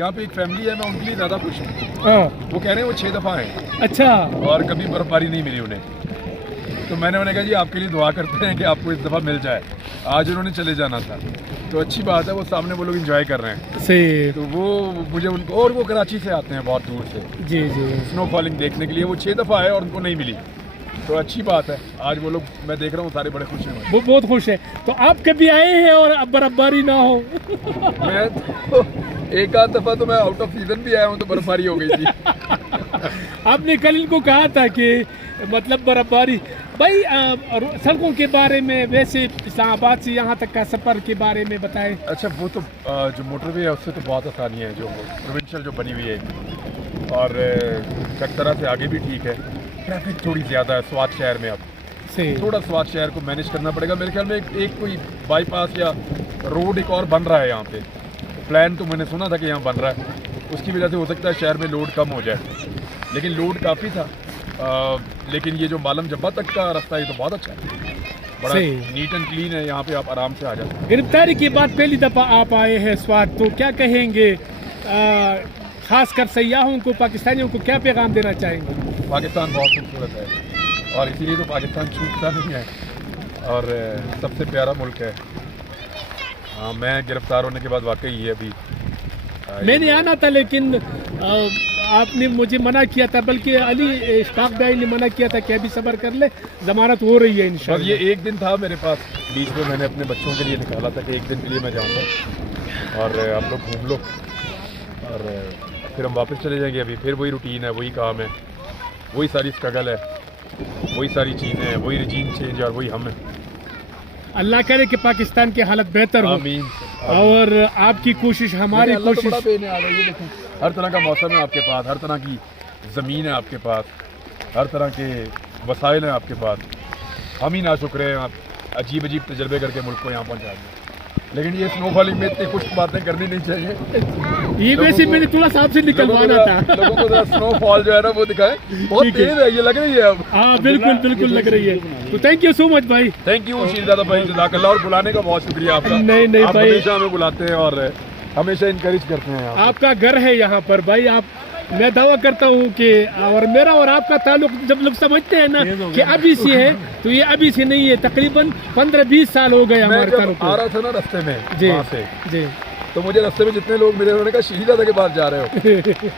यहाँ पे एक फैमिली है, मैं उनके लिए ज़्यादा खुश हूँ। वो कह रहे हैं वो 6 दफ़ा हैं। अच्छा। और कभी बर्फबारी नहीं मिली उन्हें। तो मैंने उन्हें कहा जी आपके लिए दुआ करते हैं कि आपको इस दफ़ा मिल जाए। आज उन्होंने चले जाना था, तो अच्छी बात है, वो सामने वो लोग एंजॉय कर रहे हैं। सही। तो वो मुझे उनको, और वो कराची से आते हैं बहुत दूर से जी जी। स्नो फॉलिंग देखने के लिए। वो 6 दफ़ा आए और उनको नहीं मिली, तो अच्छी बात है। आज वो लोग, मैं देख रहा हूँ सारे बड़े खुश हैं। वो बहुत खुश है। तो आप कभी आए हैं और अब बर्फबारी ना हो? मैं तो एक आध दफ़ा तो मैं आउट ऑफ सीजन भी आया हूँ तो बर्फबारी हो गई थी। आपने कल इनको कहा था कि मतलब बर्फबारी भाई। सड़कों के बारे में, वैसे इस्लामाबाद से यहाँ तक का सफ़र के बारे में बताएं। अच्छा, वो तो जो मोटरवे है उससे तो बहुत आसानी है, जो प्रोविंशियल जो बनी हुई है, और चकदरा से आगे भी ठीक है। ट्रैफिक थोड़ी ज़्यादा है स्वात शहर में, अब सही। थोड़ा स्वात शहर को मैनेज करना पड़ेगा। मेरे ख्याल में एक कोई बाईपास या रोड एक और बन रहा है यहाँ पे। प्लान तो मैंने सुना था कि यहाँ बन रहा है, उसकी वजह से हो सकता है शहर में लोड कम हो जाए, लेकिन लोड काफ़ी था। लेकिन ये जो मालम जब्बा तक का रास्ता है, ये तो बहुत अच्छा है, बड़ा नीट एंड क्लीन है। यहाँ पे आप आराम से आ जाते हैं। गिरफ्तारी के बाद पहली दफ़ा आप आए हैं स्वात, तो क्या कहेंगे? खासकर सयाहों को, पाकिस्तानियों को क्या पैगाम देना चाहेंगे? पाकिस्तान बहुत खूबसूरत है और इसीलिए तो पाकिस्तान छूटता नहीं है और सबसे प्यारा मुल्क है। हाँ, मैं गिरफ्तार होने के बाद वाकई ये अभी मैंने आना था, लेकिन आपने मुझे मना किया था, बल्कि अली इश्ताक भाई ने मना किया था कि अभी सब्र कर ले, जमानत हो रही है इंशाल्लाह। ये एक दिन था मेरे पास, बीच में मैंने अपने बच्चों के लिए निकाला था कि एक दिन के लिए मैं जाऊँगा और आप लोग घूम लो और फिर हम वापस चले जाएंगे। अभी फिर वही रूटीन है, वही काम है, वही सारी स्ट्रगल है, वही सारी चीज़ें हैं, वही रिजीम चेंज और वही हम हैं। अल्लाह करे कि पाकिस्तान की हालत बेहतर हो। आमीन। और आपकी कोशिश, हमारी कोशिश। बड़ा बेने आ रही है, देखो हर तरह का मौसम है आपके पास, हर तरह की ज़मीन है आपके पास, हर तरह के वसाइल हैं आपके पास। हम ही नाशुक्र हैं, आप अजीब अजीब तजर्बे करके मुल्क को यहाँ पहुँचा दें। लेकिन ये स्नोफॉलिंग में इतनी खुश बातें करनी नहीं चाहिए। ये वैसे मैंने थोड़ा सा आपसे निकलवाना था। लोगों को जरा स्नोफॉल जो है ना वो दिखाएं, बहुत तेज है, ये लग रही है अब। हाँ बिल्कुल बिल्कुल लग रही है। तो थैंक यू सो मच भाई। थैंक यू शीरज़ादा भाई, जज़ाकल्लाह, और बुलाने का बहुत शुक्रिया आपका। नहीं आप भाई, हमेशा हमें बुलाते हैं और हमेशा इनकरेज करते हैं। आपका घर है यहाँ पर भाई। आप, मैं दावा करता हूँ कि और मेरा और आपका ताल्लुक जब लोग समझते हैं ना कि अभी से है, तो ये अभी से नहीं है, तकरीबन 15-20 साल हो गए हमारे ताल्लुक। आ रहा था ना रास्ते में जी से, जी, तो मुझे रास्ते में जितने लोग मिले उन्होंने कहा शीरज़ादा के पास जा रहे हो,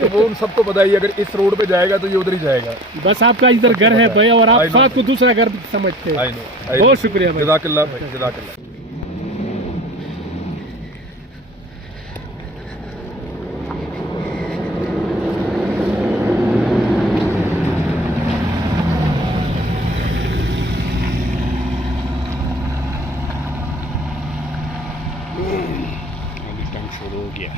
तो वो उन सबको पता ही, अगर इस रोड पे जाएगा तो ये उधर ही जाएगा। बस आपका इधर घर है भाई, और आप साथ को दूसरा घर समझते हैं। बहुत शुक्रिया भाई, जज़ाकल्लाह भाई, जज़ाकल्लाह। अभी काम शुरू हो गया।